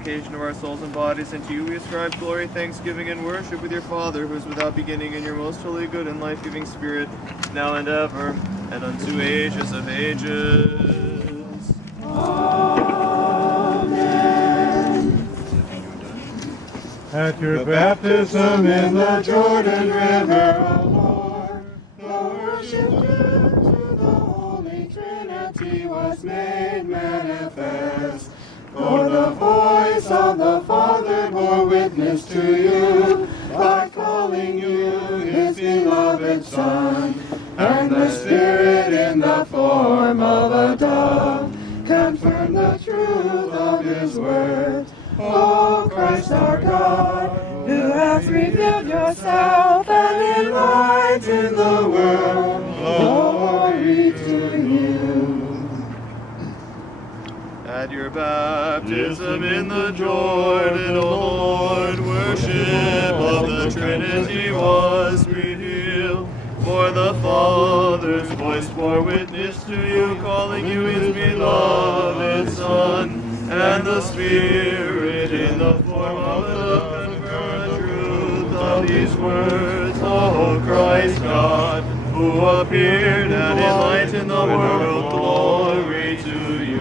purification of our souls and bodies, and to you we ascribe glory, thanksgiving, and worship with your Father, who is without beginning, in your most holy, good, and life-giving Spirit, now and ever, and unto ages of ages. Amen. At your baptism in the Jordan River, O Lord, the worship due to the Holy Trinity was made manifest. For the voice of the Father bore witness to you by calling you his beloved Son, and the Spirit in the form of a dove confirmed the truth of his word. O Christ our God, who hast revealed yourself and enlightened the world, glory to you. At your baptism in the Jordan, O Lord, worship of the Trinity was revealed. For the Father's voice bore witness to you, calling you his beloved Son, and the Spirit in the form of a dove confirmed the truth of these words. O Christ God, who appeared and enlightened the world, glory to you.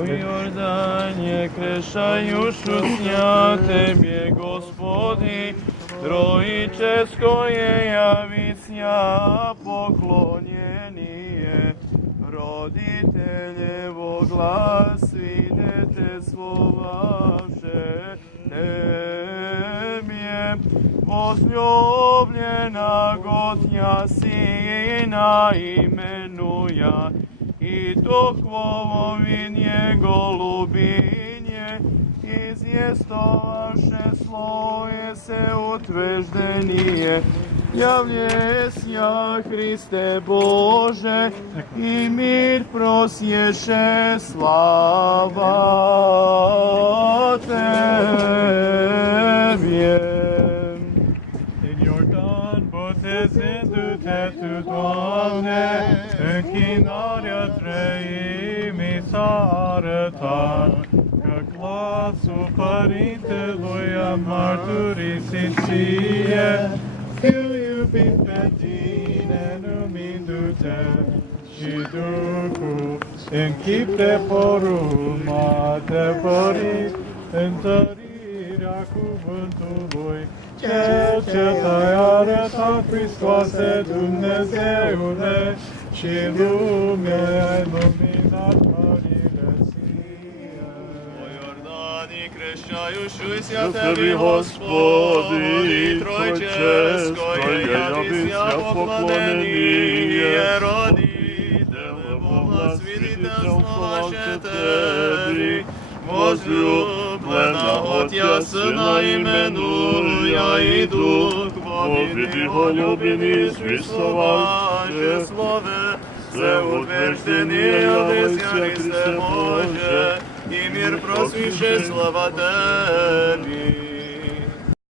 Иордане крещаюшу сня Тебе, Господи, Троическое явисня поклонение, родителево глас свидетельство ваше Тебе, возлюбленного Тя Сина именуя, i takvovo vinje golubinje, izvjestovavše svoje se utveždenije. Javljesja Hriste Bože, i mir prosješe slava Tebje. In Jordan botezindute tu Doamne, închinarea treimii s-a arătat, că glasul Părintelui a mărturisit ție, că iubit pe tine numindu-te, și Duhul în chip de porumă te părit, întărirea cuvântului, Cel ce te-ai arătat, Hristoase Dumnezeule, și lumea ai luminat mările ție. O Iordani крещаюшуся Тебе, Господи, Тройческое явися поклонение, родителе Бога, свидетельство ваше Теби, возлюблена Отя Сына именуя, и Дух Божий голубини свистоваше слове, все утверждение Отеся Христе Боже, и мир просвіше слава Тебі.